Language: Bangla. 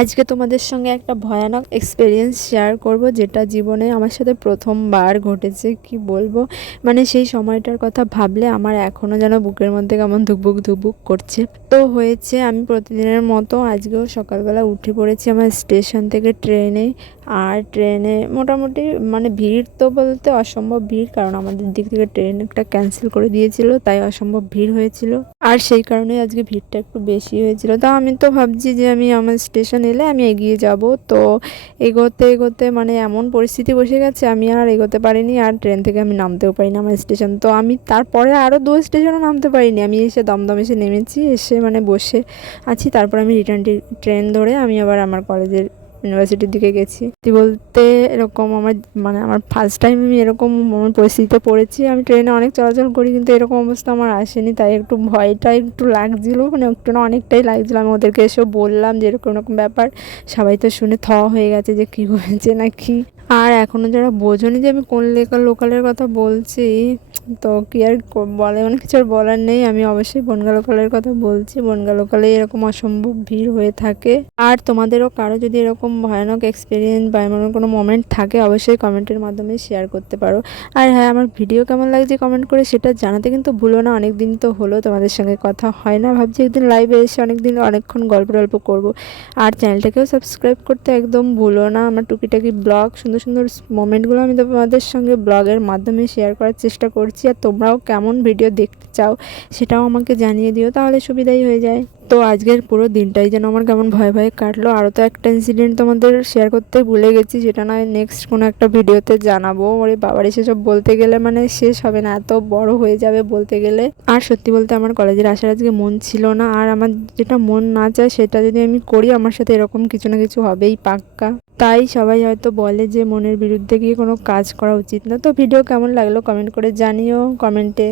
আজকে তোমাদের সঙ্গে একটা ভয়ানক এক্সপেরিয়েন্স শেয়ার করব, যেটা জীবনে আমার সাথে প্রথমবার ঘটেছে। কি বলবো, মানে সেই সময়টার কথা ভাবলে আমার এখনও যেন বুকের মধ্যে কেমন ধুকবুক ধুকবুক করছে। তো হয়েছে, আমি প্রতিদিনের মতো আজকেও সকালবেলা উঠে পড়েছি আমার স্টেশন থেকে ট্রেনে। আর ট্রেনে মোটামুটি মানে ভিড় তো বলতে অসম্ভব ভিড়, কারণ আমাদের দিক থেকে ট্রেনটা ক্যান্সেল করে দিয়েছিল, তাই অসম্ভব ভিড় হয়েছিল। আর সেই কারণেই আজকে ভিড়টা একটু বেশি হয়েছিল। তা আমি তো ভাবছি যে আমি আমার স্টেশন এলে আমি এগিয়ে যাব। তো এগোতে এগোতে মানে এমন পরিস্থিতি বসে গেছে, আমি আর এগোতে পারিনি, আর ট্রেন থেকে আমি নামতেও পারিনি আমার স্টেশন। তো আমি তারপরে আরও 2 স্টেশনও নামতে পারিনি, আমি এসে দমদম এসে নেমেছি, এসে মানে বসে আছি। তারপর আমি রিটার্ন ট্রেন ধরে আমি আবার আমার কলেজের ইউনিভার্সিটির দিকে গেছি। বলতে এরকম আমার ফার্স্ট টাইম আমি এরকম আমার পরিস্থিতিতে পড়েছি। আমি ট্রেনে অনেক চলাচল করি, কিন্তু এরকম অবস্থা আমার আসেনি, তাই একটু ভয়টা একটু লাগছিল, মানে একটু না অনেকটাই লাগছিল। আমি ওদেরকে এসেও বললাম যে এরকম এরকম ব্যাপার, সবাই তো শুনে হয়ে গেছে যে কী হয়েছে না কি। আর এখনও যারা বোঝোনি যে আমি কোন লোকালের কথা বলছি, তো কি আর বলে, অনেক কিছু আর বলার নেই। আমি অবশ্যই বনগাঁ লোকালের কথা বলছি। বনগাঁ লোকালে এরকম অসম্ভব ভিড় হয়ে থাকে। আর তোমাদেরও কারো যদি এরকম ভয়ানক এক্সপিরিয়েন্স বা এমন কোনো মোমেন্ট থাকে, অবশ্যই কমেন্টের মাধ্যমে শেয়ার করতে পারো। আর হ্যাঁ, আমার ভিডিও কেমন লাগছে কমেন্ট করে সেটা জানাতে কিন্তু ভুলো না। অনেক দিন তো হলো তোমাদের সঙ্গে কথা হয় না, ভাবছি একদিন লাইভে এসে অনেকক্ষণ গল্প করব। আর চ্যানেলটাকেও সাবস্ক্রাইব করতে একদম ভুলো না। আমার টুকিটাকি ব্লগ, সুন্দর সুন্দর মোমেন্টগুলো আমি তোমাদের সঙ্গে ব্লগের মাধ্যমে শেয়ার করার চেষ্টা করছি। আর তোমরাও কেমন ভিডিও দেখতে চাও সেটাও আমাকে জানিয়ে দিও, তাহলে সুবিধাই হয়ে যায়। তো আজকের পুরো দিনটাই যেন আমার কেমন ভয়ে ভয়ে কাটলো। আরও তো একটা ইনসিডেন্ট তোমাদের শেয়ার করতে ভুলে গেছি, যেটা নয় নেক্সট কোনো একটা ভিডিওতে জানাবো। ওরে বাবার, সেসব বলতে গেলে মানে শেষ হবে না, এত বড় হয়ে যাবে বলতে গেলে। আর সত্যি বলতে আমার কলেজের আসার আজকে মন ছিল না, আর আমার যেটা মন না চায় সেটা যদি আমি করি, আমার সাথে এরকম কিছু না কিছু হবেই পাক্কা। তাই সবাই হয়তো বলে যে মনের বিরুদ্ধে গিয়ে কোনো কাজ করা উচিত না। তো ভিডিও কেমন লাগলো কমেন্ট করে জানিও কমেন্টে।